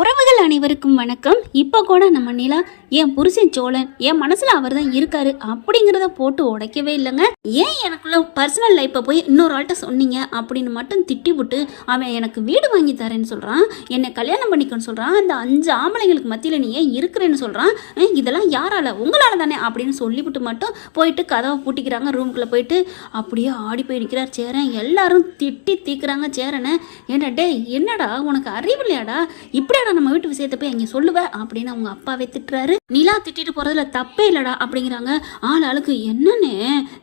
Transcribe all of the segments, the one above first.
உறவுகள் அனைவருக்கும் வணக்கம். இப்போ கூட நம்ம நிலா என் புருஷன் சோழன் என் மனசுல அவர் தான் இருக்காரு அப்படிங்கிறத போட்டு உடைக்கவே இல்லைங்க. ஏன் எனக்குள்ள பர்சனல் லைஃப்பை போய் இன்னொரு ஆள்கிட்ட சொன்னீங்க அப்படின்னு மட்டும் திட்டி விட்டு அவன் எனக்கு வீடு வாங்கி தரேன்னு சொல்கிறான் என்னை கல்யாணம் பண்ணிக்கன்னு சொல்கிறான் அந்த அஞ்சு ஆம்பளைங்களுக்கு மத்தியில் நீ ஏன் இருக்கிறேன்னு சொல்கிறான் இதெல்லாம் யாரால? உங்களால் தானே? அப்படின்னு சொல்லிவிட்டு மட்டும் போயிட்டு கதவை பூட்டிக்கிறாங்க. ரூமுக்குள்ள போயிட்டு அப்படியே ஆடி போய் நிற்கிறார் சேரன். எல்லாரும் திட்டி தீக்குறாங்க சேரனை. ஏன்டா டே என்னடா? உனக்கு அறிவு இல்லையாடா? இப்படியாடா நம்ம வீட்டு விஷயத்தை போய் அங்கே சொல்லுவ அப்படின்னு அவங்க அப்பாவே திட்டுறாரு நிலா திட்டிட்டு போறதுல தப்பே இல்லடா அப்படிங்கிறாங்க. ஆள் ஆளுக்கு என்னன்னு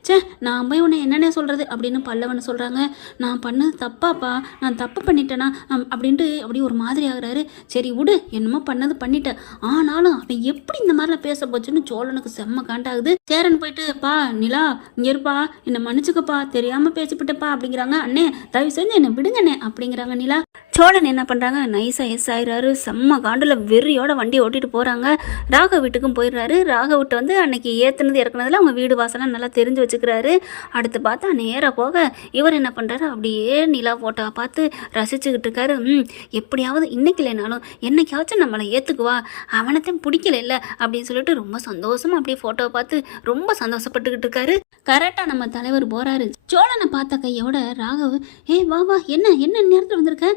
ச்சே நான் போய் உன்னை என்னன்னே சொல்றது அப்படின்னு பல்லவன் சொல்றாங்க. நான் பண்ணது தப்பாப்பா நான் தப்பு பண்ணிட்டேனா அப்படின்ட்டு அப்படியே ஒரு மாதிரி ஆகுறாரு. சரி விடு என்னமோ பண்ணது பண்ணிட்டேன். ஆனாலும் அவன் எப்படி இந்த மாதிரிலாம் பேச போச்சுன்னு சோழனுக்கு செம்ம காண்டாகுது. சேரன் போயிட்டு பா நிலா இங்க இருப்பா. என்னை மன்னிச்சுக்கப்பா. தெரியாம பேசிவிட்டப்பா அப்படிங்கிறாங்க. அண்ணே தயவு செஞ்சு என்னை விடுங்கண்ணே. அப்படிங்கிறாங்க நிலா. சோழன் என்ன பண்ணுறாங்க நைஸாக எஸ் ஆயிடுறாரு செம்ம காண்டில் வெறியோட வண்டி ஓட்டிட்டு போகிறாங்க ராக வீட்டுக்கும் போயிடுறாரு. ராக வீட்டை வந்து அன்னைக்கு ஏற்றுனது இறக்குனதில் அவங்க வீடு வாசலாம் நல்லா தெரிஞ்சு வச்சுக்கிறாரு. அடுத்து பார்த்தா நேராக போக இவர் என்ன பண்ணுறாரு அப்படியே நிலா ஃபோட்டோவை பார்த்து ரசிச்சுக்கிட்டு இருக்காரு. ம் எப்படியாவது இன்னைக்கு இல்லைனாலும் என்னைக்காச்சும் நம்மளை ஏற்றுக்குவா அவனத்தையும் பிடிக்கல இல்லை அப்படின்னு சொல்லிட்டு ரொம்ப சந்தோஷமாக அப்படியே ஃபோட்டோவை பார்த்து ரொம்ப சந்தோஷப்பட்டுக்கிட்டு இருக்காரு. கரெக்டாக நம்ம தலைவர் போகிறாரு சோழனை பார்த்த கையோட ராகவ் ஏ வா வா. என்ன? என்ன நேரத்தில் வந்திருக்க?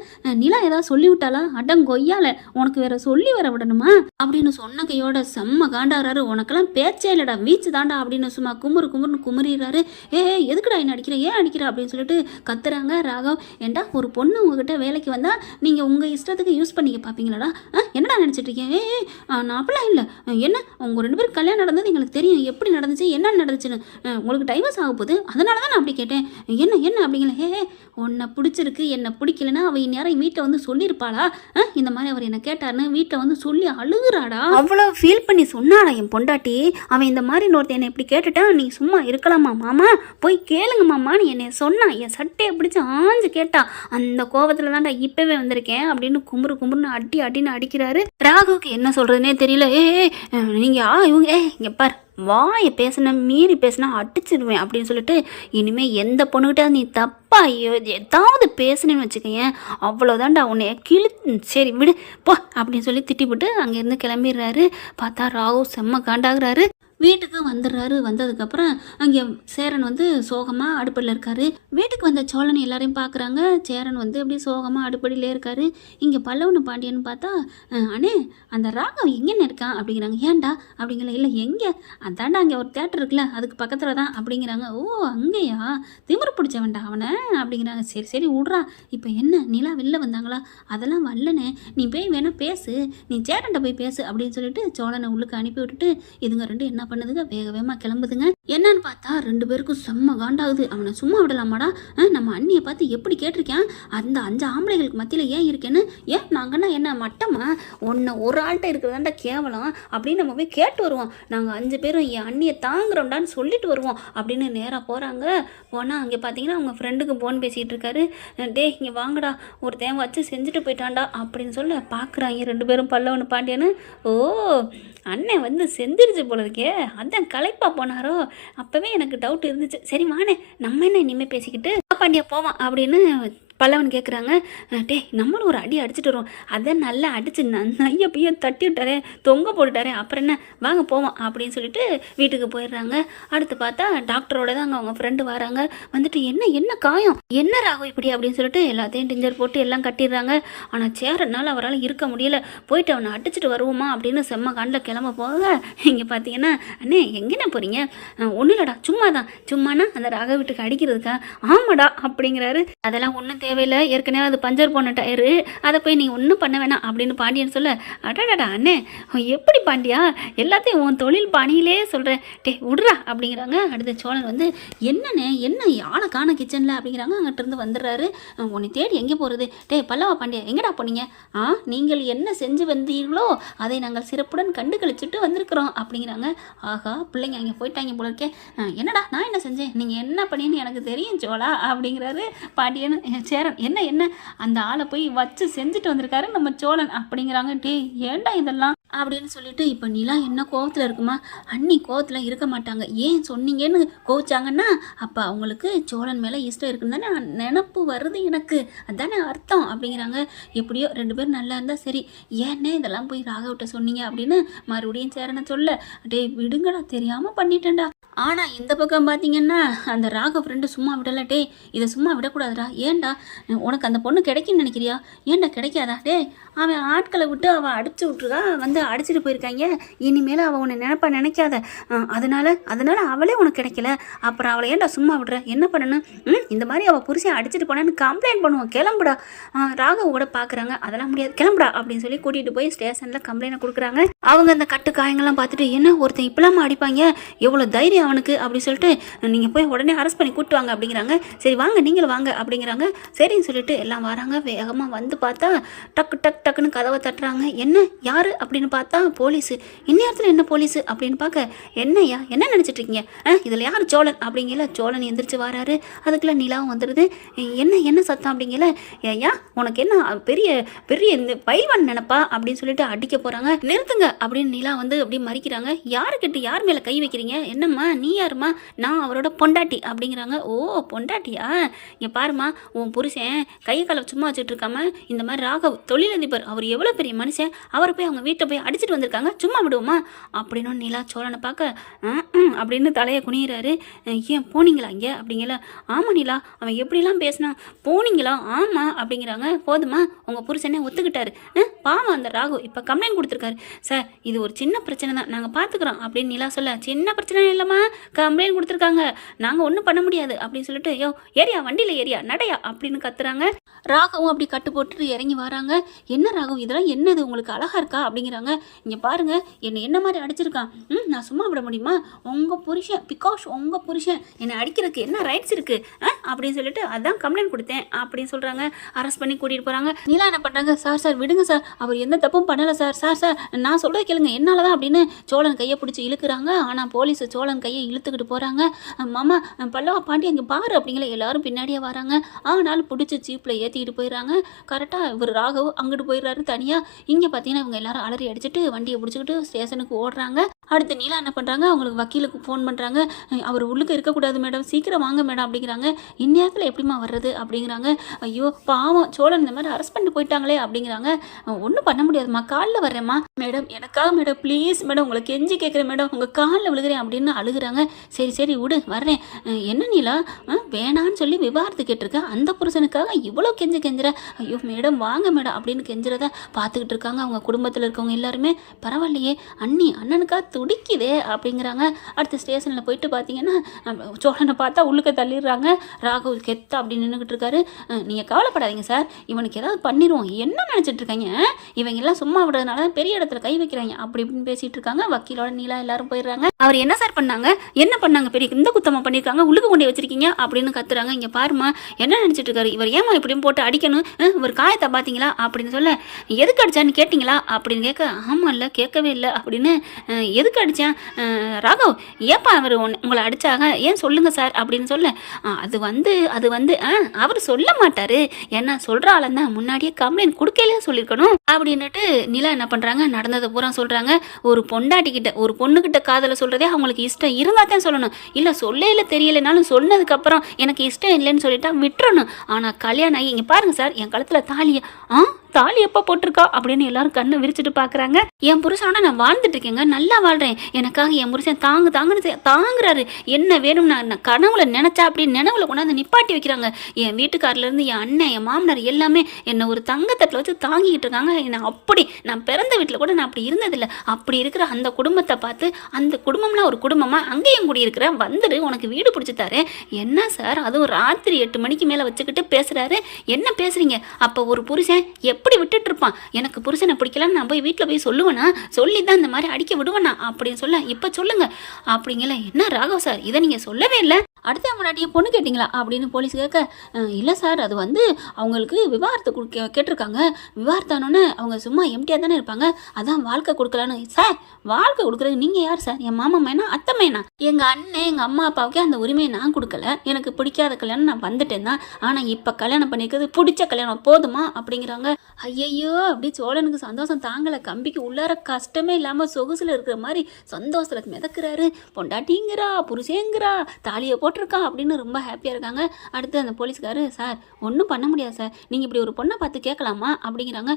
நிலா ஏதாவது சொல்லிவிட்டாளா அடம் கொய்யால உனக்கு வேற சொல்லி வர விடணுமா? அப்படின்னு சொன்ன கையோட செம்ம காண்டாடுறாரு. உனக்கெல்லாம் பேச்சே இல்லடா வீச்சு தாண்டா அப்படின்னு சும்மா குமுறு குமுறுன்னு குமுறிடுறாரு. ஏ எதுக்குடா என்ன அடிக்கிற? ஏன் அடிக்கிற? அப்படின்னு சொல்லிட்டு கத்துறாங்க ராகவ். ஏண்டா ஒரு பொண்ணு உங்ககிட்ட வேலைக்கு வந்தா நீங்க உங்க இஷ்டத்துக்கு யூஸ் பண்ணிக்க பாப்பீங்களாடா? என்னடா நினைச்சிட்டு இருக்கேன் ஏ நான் அப்படிலாம் இல்லை. என்ன? உங்க ரெண்டு பேரும் கல்யாணம் நடந்தது எங்களுக்கு தெரியும். எப்படி நடந்துச்சு? என்ன நடந்துச்சுன்னு? உங்களுக்கு டைவர்ஸ் ஆக போகுது. அதனால தான் நான் அப்படி கேட்டேன். என்ன என்ன அப்படிங்களா? ஏ உன்னை பிடிச்சிருக்கு என்னை பிடிக்கலன்னா அவ இந்நேரம் வீட்டில் வந்து சொல்லியிருப்பாளா இந்த மாதிரி அவர் என்ன கேட்டாருன்னு வீட்டில் வந்து சொல்லி அழுகுறாடா? அவ்வளோ ஃபீல் பண்ணி சொன்னாடா என் பொண்டாட்டி. அவன் இந்த மாதிரி இன்னொருத்தன் என்னை இப்படி கேட்டுட்டான் நீ சும்மா இருக்கலாமா மாமா? போய் கேளுங்க மாமான்னு என்னை சொன்னான் என் சட்டையை பிடிச்சி ஆஞ்சு கேட்டா அந்த கோபத்தில் தான்டா இப்போவே வந்திருக்கேன் அப்படின்னு குமுறு குமுறுன்னு அடி அடின்னு அடிக்கிறாரு. ராகுவுக்கு என்ன சொல்கிறதுனே தெரியல. ஏ நீங்கள் ஆ இவங்க ஏ இங்கே பார். வாயை பேசின மீறி பேசினா அடிச்சிடுவேன் அப்படின்னு சொல்லிட்டு இனிமே எந்த பொண்ணுகிட்ட நீ தப்பா ஐயோ ஏதாவது பேசுனேன்னு வச்சுக்கேன் அவ்வளோதான்டா உன்னை கிளி சரி விடு போ அப்படின்னு சொல்லி திட்டிவிட்டு அங்கேருந்து கிளம்பிடுறாரு. பார்த்தா ராகு செம்ம காண்டாகிறாரு. வீட்டுக்கு வந்துடுறாரு. வந்ததுக்கப்புறம் அங்கே சேரன் வந்து சோகமாக அடுப்படியில் இருக்காரு. வீட்டுக்கு வந்த சோழன் எல்லாரையும் பார்க்குறாங்க. சேரன் வந்து அப்படியே சோகமாக அடுப்படியிலே இருக்காரு. இங்கே பல்லவனு பாண்டியன்னு பார்த்தா அண்ணே அந்த ராகம் எங்கேன்னு இருக்கான்? அப்படிங்கிறாங்க. ஏன்டா? அப்படிங்கிற இல்லை எங்கே? அதாண்டா அங்கே ஒரு தேட்டர் இருக்குல்ல. அதுக்கு பக்கத்தில் தான். அப்படிங்கிறாங்க. ஓ அங்கேயா? திமிரு பிடிச்சவன்டா அவனை? அப்படிங்கிறாங்க. சரி சரி விட்றா. இப்போ என்ன? நிலா வெளில வந்தாங்களா? அதெல்லாம் வரலனே நீ போய் வேணால் பேசு. நீ சேரன்ட்ட போய் பேசு அப்படின்னு சொல்லிட்டு சோழனை உள்ளுக்கு அனுப்பி விட்டுட்டு இதுங்க ரெண்டு என்ன பண்ணுதுங்க? வேக வேகமாக கிளம்புதுங்க. என்னன்னு பார்த்தா ரெண்டு பேருக்கும் செம்ம காண்டாகுது. அவனை சும்மா விடலாமாடா? நம்ம அண்ணியை பார்த்து எப்படி கேட்டிருக்கேன்? அந்த அஞ்சு ஆம்பளைகளுக்கு மத்தியில் ஏன் இருக்கேன்னு? ஏன் நாங்கன்னா என்ன மட்டமா? உன்னை ஒரு ஆள்கிட்ட இருக்கிறதாண்டா கேவலம் அப்படின்னு நம்ம போய் கேட்டு வருவோம். நாங்கள் அஞ்சு பேரும் என் அண்ணியை தாங்குறோம்டான்னு சொல்லிட்டு வருவோம் அப்படின்னு நேராக போகிறாங்க போனால் அங்கே பார்த்தீங்கன்னா அவங்க ஃப்ரெண்டுக்கு ஃபோன் பேசிகிட்டு இருக்காரு டே இங்கே வாங்கடா. ஒரு தேவை வச்சு செஞ்சுட்டு போயிட்டான்டா அப்படின்னு சொல்ல பார்க்குறாங்க ரெண்டு பேரும் பல்லவனு பாண்டியன்னு ஓ அண்ணன் வந்து செஞ்சிருச்சு போல இருக்கே. அதான் களைப்பா போனாரோ? அப்போவே எனக்கு டவுட் இருந்துச்சு. சரி வானே நம்ம என்ன இனிமேல் பேசிக்கிட்டு பாண்டியா போவான் அப்படின்னு பல்லவன் கேட்குறாங்க டே நம்மளும் ஒரு அடி அடிச்சிட்டு வருவோம். அதை நல்லா அடிச்சு நைய பைய தட்டி விட்டாரே தொங்க போட்டுட்டாரே அப்புறம் என்ன? வாங்க போவோம் அப்படின்னு சொல்லிட்டு வீட்டுக்கு போயிடுறாங்க. அடுத்து பார்த்தா டாக்டரோட தான் அங்கே அவங்க ஃப்ரெண்டு வராங்க. வந்துட்டு என்ன என்ன காயம்? என்ன ராகும் இப்படி? அப்படின்னு சொல்லிட்டு எல்லாத்தையும் டிஞ்சர் போட்டு எல்லாம் கட்டிடுறாங்க. ஆனால் சேரனால அவரால் இருக்க முடியல. போயிட்டு அவனை அடிச்சிட்டு வருவோமா அப்படின்னு செம்ம காண்டில் கிளம்ப போக இங்கே பார்த்தீங்கன்னா அண்ணே எங்கேண்ணே போகிறீங்க ஒன்றும் இல்லடா சும்மா தான் சும்மானா அந்த ராக வீட்டுக்கு அடிக்கிறதுக்கா? ஆமாடா அப்படிங்கிறாரு. அதெல்லாம் ஒன்றும் தேவை தேவையில்லை. ஏற்கனவே அது பஞ்சர் போன டயரு. அதை போய் நீ ஒன்றும் பண்ண வேணாம் அப்படின்னு பாண்டியன் சொல்ல அடாடாடா அண்ணே எப்படி பாண்டியா? எல்லாத்தையும் உன் தொழில் பாணியிலே சொல்கிறேன் டே விடுறா அப்படிங்கிறாங்க. அடுத்த சோழன் வந்து என்னண்ணே என்ன ஆளை காண கிச்சனில் அப்படிங்கிறாங்க. அங்கிட்டிருந்து வந்துடுறாரு. உன்னை தேடி எங்கே போகிறது டே பல்லவா பாண்டியா எங்கடா போனீங்க? ஆ நீங்கள் என்ன செஞ்சு வந்தீர்களோ அதை நாங்கள் சிறப்புடன் கண்டு கழிச்சுட்டு வந்திருக்கிறோம் அப்படிங்கிறாங்க. ஆஹா பிள்ளைங்க அங்கே போயிட்டாங்க போல இருக்கே. என்னடா நான் என்ன செஞ்சேன்? நீங்கள் என்ன பண்ணீன்னு எனக்கு தெரியும் சோழா அப்படிங்கிறாரு பாண்டியன். சேரன். என்ன என்ன? அந்த ஆளை போய் வச்சு செஞ்சுட்டு வந்திருக்காரு நம்ம சோழன். அப்படிங்கிறாங்க. டே ஏன்டா இதெல்லாம்? அப்படின்னு சொல்லிட்டு இப்போ நிலா என்ன கோவத்தில் இருக்குமா? அண்ணி கோவத்தில் இருக்க மாட்டாங்க. ஏன் சொன்னீங்கன்னு கோவிச்சாங்கன்னா அப்போ அவங்களுக்கு சோழன் மேலே இஷ்டம் இருக்குன்னு தானே நினப்பு வருது எனக்கு. அதானே அர்த்தம் அப்படிங்கிறாங்க. எப்படியோ ரெண்டு பேரும் நல்லா இருந்தால் சரி. ஏன்னே இதெல்லாம் போய் ராகவிட்ட சொன்னீங்க அப்படின்னு மறுபடியும் சேரனை சொல்ல டேய் விடுங்கடா தெரியாமல் பண்ணிட்டேன்டா. ஆனால் இந்த பக்கம் பார்த்தீங்கன்னா அந்த ராக ஃப்ரெண்டு சும்மா விடல. டே இதை சும்மா விடக்கூடாதுடா. ஏன்டா? உனக்கு அந்த பொண்ணு கிடைக்குன்னு நினைக்கிறியா? ஏன்டா கிடைக்காதா? டே அவன் ஆட்களை விட்டு அவள் அடிச்சு விட்ருக்கா வந்து அடிச்சிட்டு போயிருக்காங்க. இனிமேல் அவள் உன்னை நினைப்பா நினைக்காத. அதனால அதனால அவளே உனக்கு கிடைக்கல. அப்புறம் அவளை ஏன்டா சும்மா விடுற? என்ன பண்ணணும்? ம் இந்த மாதிரி அவள் புருஷன் அடிச்சுட்டு போனான்னு கம்ப்ளைண்ட் பண்ணுவோம் கிளம்புடா. ராகவ கூட பார்க்குறாங்க அதெல்லாம் முடியாது. கிளம்புடா அப்படின்னு சொல்லி கூட்டிகிட்டு போய் ஸ்டேஷனில் கம்ப்ளைண்ட் கொடுக்குறாங்க. அவங்க அந்த கட்டு காயங்கள்லாம் பார்த்துட்டு என்ன? ஒருத்தன் இப்பெல்லாம் அடிப்பாங்க? எவ்வளோ தைரியம் அவனுக்கு? அப்படின்னு சொல்லிட்டு நீங்கள் போய் உடனே அரெஸ்ட் பண்ணி கூட்டு வாங்க அப்படிங்கிறாங்க. சரி வாங்க. நீங்களும் வாங்க அப்படிங்கிறாங்க. சரின்னு சொல்லிட்டு எல்லாம் வராங்க. வேகமாக வந்து பார்த்தா டக்கு டக் டக்குன்னு கதவை தட்டுறாங்க. என்ன? யார்? அப்படின்னு பார்த்தா போலீஸு. இந்நேரத்தில் என்ன போலீஸு? அப்படின்னு பார்க்க என்னய்யா? என்ன நினச்சிட்டு இருக்கீங்க? இதில் யார் சோழன்? அப்படிங்கல சோழன் எந்திரிச்சு வராரு. அதுக்குள்ள நிலாவும் வந்துடுது என்ன என்ன சத்தம்? அப்படிங்கல ஐயா உனக்கு என்ன பெரிய பெரிய இந்த பைவன் நினப்பா? அப்படின்னு சொல்லிட்டு அடிக்க போகிறாங்க நிறுத்துங்க. அப்படின்னு நிலா வந்து அப்படி மறிக்கிறாங்க. யாருக்கிட்ட யார் மேலே கை வைக்கிறீங்க? என்னம்மா? நீ யாரும்மா? நான் அவரோட பொண்டாட்டி. அப்படிங்கிறாங்க. ஓ பொண்டாட்டியா? இங்கே பாருமா உன் புருஷன் கை காலை சும்மா வச்சுட்டு இருக்காம இந்த மாதிரி ராகவ் தொழிலதிபர் அவர் எவ்வளோ பெரிய மனுஷன்? அவரை போய் அவங்க வீட்டை போய் அடிச்சிட்டு வந்திருக்காங்க. சும்மா விடுவோமா? அப்படின்னு நிலா சோழனை பார்க்க அப்படின்னு தலையை குனிகிறாரு ஏன் போனீங்களா இங்கே? அப்படிங்கிற ஆமாம் நிலா அவன் எப்படிலாம் பேசினான்? போனீங்களா? ஆமாம் அப்படிங்கிறாங்க. போதுமா உங்கள் புருஷனே ஒத்துக்கிட்டாரு. பாவம் அந்த ராகு இப்போ கம்ப்ளைண்ட் கொடுத்துருக்காரு. சார் இது ஒரு சின்ன பிரச்சனை தான். நாங்கள் பார்த்துக்குறோம் அப்படின்னு நிலா சொல்ல. சின்ன பிரச்சனை இல்லைம்மா கம்ப்ளைண்ட் கொடுத்துருக்காங்க. நாங்கள் ஒன்றும் பண்ண முடியாது அப்படின்னு சொல்லிட்டு யோ ஏரியா வண்டியில் ஏரியா நடையா அப்படின்னு கத்துறாங்க. ராகவும் அப்படி கட்டு போட்டுட்டு இறங்கி வராங்க. என்ன ராகம் இதெல்லாம் என்னது? உங்களுக்கு அழகா இருக்கா? அப்படிங்கிறாங்க. இங்கே பாருங்கள் என்னை என்ன மாதிரி அடிச்சிருக்கான்? ம் நான் சும்மா விட முடியுமா? உங்கள் புருஷன் பிகாஸ் உங்கள் புருஷன் என்னை அடிக்கிறதுக்கு என்ன ரைட்ஸ் இருக்குது ஆ அப்படின்னு சொல்லிட்டு அதான் கம்ப்ளைண்ட் கொடுத்தேன் அப்படின்னு சொல்கிறாங்க அரெஸ்ட் பண்ணி கூட்டிகிட்டு போகிறாங்க நீலா என்ன பண்ணுறாங்க சார் சார் விடுங்க சார். அவர் எந்த தப்பும் பண்ணலை சார். சார் சார் நான் சொல்கிறத கேளுங்க. என்னால் தான் அப்படின்னு சோழன் கையை பிடிச்சி இழுக்கிறாங்க. ஆனால் போலீஸ் சோழன் கையை இழுத்துக்கிட்டு போகிறாங்க மாமா பல்லவா பாண்டி அங்கே பாரு அப்படிங்கிற எல்லாரும் பின்னாடியே வராங்க. ஆனாலும் பிடிச்சி ஜீப்பில் ஏற்றிக்கிட்டு போயிடுறாங்க. கரெக்டாக இவர் ராகவ் அங்கிட்டு போயிடுறாரு தனியாக இங்கே பார்த்தீங்கன்னா இவங்க எல்லாரும் அலறி அடிச்சுட்டு வண்டியை பிடிச்சிக்கிட்டு ஸ்டேஷனுக்கு ஓடுறாங்க. அடுத்து நீலா என்ன பண்ணுறாங்க அவங்களுக்கு வக்கீலுக்கு ஃபோன் பண்ணுறாங்க அவர் உள்ளுக்கு இருக்கக்கூடாது மேடம். சீக்கிரம் வாங்க மேடம் அப்படிங்கிறாங்க. இந்நேரத்தில் எப்படிம்மா வர்றது அப்படிங்கிறாங்க. ஐயோ பாவம் சோழன் இந்த மாதிரி அரெஸ்ட் பண்ணிட்டு போயிட்டாங்களே அப்படிங்கிறாங்க. ஒன்றும் பண்ண முடியாதும்மா. காலில் வர்றேம்மா. மேடம் எனக்காக மேடம்? ப்ளீஸ் மேடம் உங்களை கெஞ்சி கேட்குறேன் மேடம். உங்கள் காலில் விழுகிறேன் அப்படின்னு அழுகுறாங்க. சரி சரி விடு வர்றேன். என்ன நீலா? வேணான்னு சொல்லி விவாகரத்து கேட்டிருக்கேன் அந்த புருஷனுக்காக இவ்வளோ கெஞ்ச கெஞ்சுற ஐயோ மேடம் வாங்க மேடம் அப்படின்னு கெஞ்சுறத பார்த்துக்கிட்டு இருக்காங்க. அவங்க குடும்பத்தில் இருக்கவங்க எல்லாருமே பரவாயில்லையே அண்ணி அண்ணனுக்கா துடிக்குதே அப்படிங்கிறாங்க. அடுத்த ஸ்டேஷனில் போயிட்டு பார்த்தீங்கன்னா சோழனை பார்த்தா உள்ளுக்க தள்ளிடுறாங்க. ராகு கெத்தா அப்படின்னு நின்றுக்கிட்டு இருக்காரு. நீங்கள் கவலைப்படாதீங்க சார். இவனுக்கு ஏதாவது பண்ணிடுவோம் என்ன நினச்சிட்டு இருக்காங்க? இவங்க எல்லாம் சும்மா விடுறதுனால பெரிய இடத்துல கை வைக்கிறாங்க அப்படி இப்படின்னு பேசிட்டு இருக்காங்க. வக்கீலோட நீலா எல்லாரும் போயிடுறாங்க. அவர் என்ன சார் பண்ணாங்க? என்ன பண்ணாங்க? பெரிய இந்த குத்தமாக பண்ணியிருக்காங்க உள்ளுக்கு கொண்டே வச்சிருக்கீங்க? அப்படின்னு கத்துறாங்க. இங்கே பாருமா என்ன நினச்சிட்டு இருக்காரு? இவர் ஏமா இப்படியும் போட்டு அடிக்கணும். ஒரு காயத்தை பார்த்தீங்களா? அப்படின்னு சொல்ல எதுக்கு அடிச்சான்னு கேட்டிங்களா? அப்படின்னு கேட்க ஆமாம் இல்லை கேட்கவே இல்லை. அப்படின்னு எதுக்கு அடித்தேன் ராகவ் ஏப்பா அவர் உங்களை அடித்தாங்க ஏன் சொல்லுங்கள் சார்? அப்படின்னு சொல்ல அது வந்து அது வந்து அவர் சொல்ல மாட்டார். ஏன்னா சொல்கிற ஆளுந்தான் தான் முன்னாடியே கம்ப்ளைண்ட் கொடுக்கலையே சொல்லியிருக்கணும் அப்படின்னுட்டு நிலா என்ன பண்ணுறாங்க நடந்ததை பூரா சொல்கிறாங்க ஒரு பொண்டாட்டிக்கிட்ட ஒரு பொண்ணுக்கிட்ட காதலை சொல்கிறதே அவங்களுக்கு இஷ்டம் இருந்தால் தான் சொல்லணும். இல்லை சொல்லல தெரியலைனாலும் சொன்னதுக்கப்புறம் எனக்கு இஷ்டம் இல்லைன்னு சொல்லிட்டா விட்டுறணும். ஆனால் கல்யாணம் ஆகி இங்கே பாருங்கள் சார் என் கழுத்தில் தாலியை ஆ? தாலி எப்போ போட்டிருக்கா அப்படின்னு எல்லாரும் கண்ணை விரிச்சிட்டு பார்க்குறாங்க என் புருஷனோட நான் வாழ்ந்துட்டு இருக்கேங்க. நல்லா வாழ்கிறேன் எனக்காக என் புருஷன் தாங்கு தாங்குன்னு தாங்குறாரு. என்ன வேணும் நான் கனவுல நினச்சா அப்படின்னு நினைவுல கொண்டாந்து நிப்பாட்டி வைக்கிறாங்க. என் வீட்டுக்காரிலேருந்து என் அண்ணன் என் மாமனார் எல்லாமே என்னை ஒரு தங்கத்தட்டில் வச்சு தாங்கிக்கிட்டு இருக்காங்க. என்னை அப்படி நான் பிறந்த வீட்டில் கூட நான் அப்படி இருந்ததில்லை. அப்படி இருக்கிற அந்த குடும்பத்தை பார்த்து அந்த குடும்பம்லாம் ஒரு குடும்பமா அங்கேயும் குடியிருக்கிற வந்துடு உனக்கு வீடு பிடிச்சி தரேன். என்ன சார்? அதுவும் ராத்திரி எட்டு மணிக்கு மேலே வச்சுக்கிட்டு பேசுகிறாரு என்ன பேசுறீங்க? அப்போ ஒரு புருஷன் எப்படி விட்டுட்டு இருப்பான் எனக்கு புருஷனை பிடிக்கலன்னு நான் போய் வீட்டில் போய் சொல்லுவேனா? சொல்லி தான் இந்த மாதிரி அடிக்க விடுவேனா? அப்படின்னு சொல்ல இப்போ சொல்லுங்க. அப்படிங்கல என்ன ராகவ் சார் இதை நீங்கள் சொல்லவே இல்லை. அடுத்த முன்னாடியே பொண்ணு கேட்டிங்களா? அப்படின்னு போலீஸ் கேட்க இல்லை சார். அது வந்து அவங்களுக்கு விவாகரத்து கொடுக்க கேட்டிருக்காங்க. விவாகரத்தானோன்னே அவங்க சும்மா எம்டியாக தானே இருப்பாங்க. அதான் வாழ்க்கை கொடுக்கலான்னு. சார் வாழ்க்கை கொடுக்குறது நீங்கள் யார் சார்? என் மாமா மேனா அத்தை மேனா? எங்கள் அண்ணன் எங்கள் அம்மா அப்பாவுக்கே அந்த உரிமையை நான் கொடுக்கல. எனக்கு பிடிக்காத கல்யாணம் நான் வந்துட்டேன் தான். ஆனால் இப்போ கல்யாணம் பண்ணிக்கிறது பிடிச்ச கல்யாணம். போதுமா? அப்படிங்கிறாங்க. ஐயையோ அப்படி சோழனுக்கு சந்தோஷம் தாங்கலை. கம்பிக்கு உள்ளார கஷ்டமே இல்லாமல் சொகுசில் இருக்கிற மாதிரி சந்தோஷத்தில் மிதக்கிறாரு. பொண்டாட்டிங்கிறா புருஷேங்கிறா தாலியை போட்டு போட்டிருக்கா அப்படின்னு ரொம்ப ஹாப்பியாக இருக்காங்க. அடுத்து அந்த போலீஸ்காரு சார் ஒன்றும் பண்ண முடியாது சார். நீங்கள் இப்படி ஒரு பொண்ணை பார்த்து கேட்கலாமா? அப்படிங்கிறாங்க.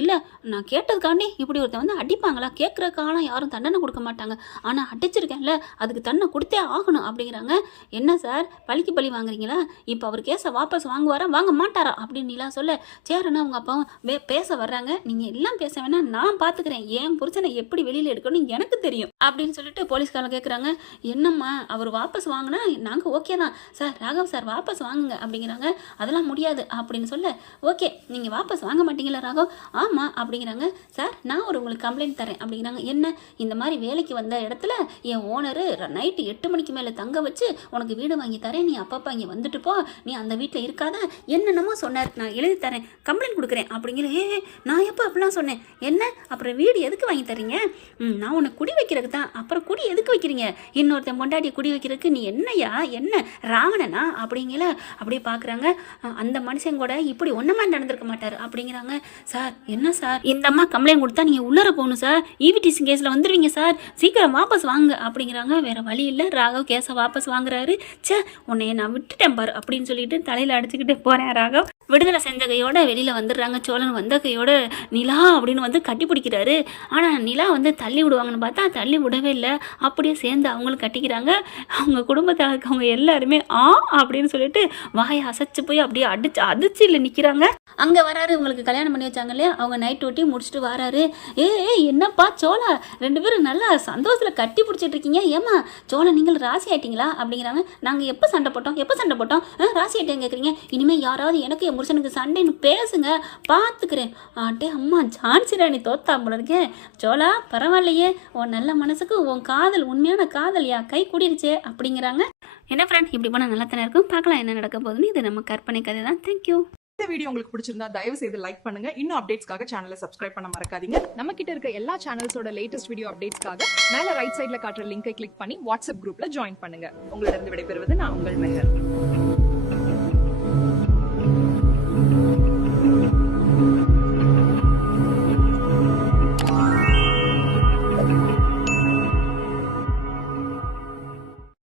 இல்லை நான் கேட்டதுக்காண்டி இப்படி ஒருத்தன் வந்து அடிப்பாங்களா? கேட்குறக்காலாம் யாரும் தண்டனை கொடுக்க மாட்டாங்க. ஆனால் அடிச்சிருக்கேன்ல அதுக்கு தண்டனை கொடுத்தே ஆகணும். அப்படிங்கிறாங்க. என்ன சார் பழிக்கு பழி வாங்குறீங்களா? இப்போ அவர் கேஸை வாபஸ் வாங்குவாரா? வாங்க மாட்டாரா? அப்படின்னு நீலாம் சொல்ல சேரனா அவங்க அப்பாவும் வே பேச வர்றாங்க. நீங்கள் எல்லாம் பேச வேணாம் நான் பார்த்துக்கிறேன் என் புருஷனை எப்படி வெளியில் எடுக்கணும்னு எனக்கு தெரியும். அப்படின்னு சொல்லிட்டு போலீஸ்காரங்க கேட்குறாங்க என்னம்மா அவர் வாபஸ் வாங்கினா நாங்கள் ஓகே தான். சார் ராகவ் சார் வாபஸ் வாங்குங்க அப்படிங்கிறாங்க. அதெல்லாம் முடியாது அப்படின்னு சொல்ல ஓகே நீங்கள் வாபஸ் வாங்க மாட்டீங்களா ராகவ்? ஆமாம் அப்படிங்கிறாங்க. சார் நான் ஒரு உங்களுக்கு கம்ப்ளைண்ட் தரேன் அப்படிங்கிறாங்க. என்ன? இந்த மாதிரி வேலைக்கு வந்த இடத்துல என் ஓனரு நைட்டு எட்டு மணிக்கு மேலே தங்க வச்சு உனக்கு வீடு வாங்கி தரேன் நீ அப்பப்போ இங்கே வந்துட்டு போ. நீ அந்த வீட்டில் இருக்காத. என்னென்னமோ சொன்னார். நான் எழுதி தரேன் கம்ப்ளைண்ட் கொடுக்குறேன் அப்படிங்கிற ஏ நான் எப்போ அப்படிலாம் சொன்னேன்? என்ன? அப்புறம் வீடு எதுக்கு வாங்கி தரீங்க? நான் உன்னை குடி வைக்கிறதுக்கு தான். அப்புறம் குடி எதுக்கு வைக்கிறீங்க? இன்னொருத்தன் கொண்டாடி குடி வைக்கிறதுக்கு நீ என்னையா? என்ன ராவணனா அப்படிங்கிற அப்படியே பார்க்குறாங்க அந்த மனுஷன் கூட இப்படி ஒன்றுமா நடந்திருக்க மாட்டார் அப்படிங்கிறாங்க. சார் என்ன சார்? இந்த அம்மா கம்ப்ளைண்ட் கொடுத்தா நீங்கள் உள்ளர போகணும் சார். ஈவிடிசி கேஸில் வந்துடுவீங்க சார். சீக்கிரம் வாபஸ் வாங்க அப்படிங்கிறாங்க. வேறு வழி இல்லை. ராகவ் கேஸை வாபஸ் வாங்குறாரு. சே உன்னைய நான் விட்டுட்டேன் பாரு அப்படின்னு சொல்லிட்டு தலையில் அடிச்சுக்கிட்டே போகிறேன் ராகவ். விடுதலை செஞ்ச கையோட வெளியில் வந்துடுறாங்க. சோழன் வந்த கையோட நிலா அப்படின்னு வந்து கட்டி பிடிக்கிறாரு ஆனால் நிலா வந்து தள்ளி விடுவாங்கன்னு பார்த்தா தள்ளி விடவே இல்லை. அப்படியே சேர்ந்து அவங்களும் கட்டிக்கிறாங்க. அவங்க குடும்பத்தில் இருக்கவங்க எல்லாருமே ஆ அப்படின்னு சொல்லிட்டு வாயை அசைச்சு போய் அப்படியே அடிச்சு அதிர்ச்சியில் நிற்கிறாங்க அங்கே வராரு உங்களுக்கு கல்யாணம் பண்ணி வச்சாங்க இல்லையா? அவங்க நைட் ஒட்டி முடிச்சுட்டு வராரு. ஏ ஏ என்னப்பா சோழா? ரெண்டு பேரும் நல்லா சந்தோஷத்தில் கட்டி பிடிச்சிட்டு இருக்கீங்க. ஏமா சோழா நீங்கள் ராசி ஆயிட்டீங்களா? அப்படிங்கிறாங்க. நாங்கள் எப்போ சண்டை போட்டோம்? எப்போ சண்டை போட்டோம்? ஆ, ராசி ஆயிட்டேன்னு கேட்குறீங்க இனிமேல் யாராவது எனக்கு புருஷனுக்கு சண்டைன்னு பேசுங்க பார்த்துக்கிறேன் ஆட்டே அம்மா ஜான்சி ராணி தோத்தா போல இருக்கேன் ஜோலா பரவாயில்லையே. உன் நல்ல மனசுக்கு உன் காதல் உண்மையான காதல்யா கை கூடிருச்சே அப்படிங்கிறாங்க. என்ன ஃப்ரெண்ட் இப்படி போனால் நல்லா தானே இருக்கும்? பார்க்கலாம் என்ன நடக்க போகுதுன்னு இது நம்ம கற்பனை கதை தான். தேங்க்யூ இந்த வீடியோ உங்களுக்கு பிடிச்சிருந்தா தயவு செய்து லைக் பண்ணுங்க. இன்னும் அப்டேட்ஸ்க்காக சேனலை சப்ஸ்கிரைப் பண்ண மறக்காதீங்க. நம்ம கிட்ட இருக்க எல்லா சேனல்ஸோட லேட்டஸ்ட் வீடியோ அப்டேட்ஸ்க்காக மேல ரைட் சைடுல காட்டுற லிங்கை கிளிக் பண்ணி வாட்ஸ்அப் குரூப்ல ஜாயின் பண்ணுங்க. உங்களிடம் விடைபெறுவது நான் உங்கள் மெஹர்.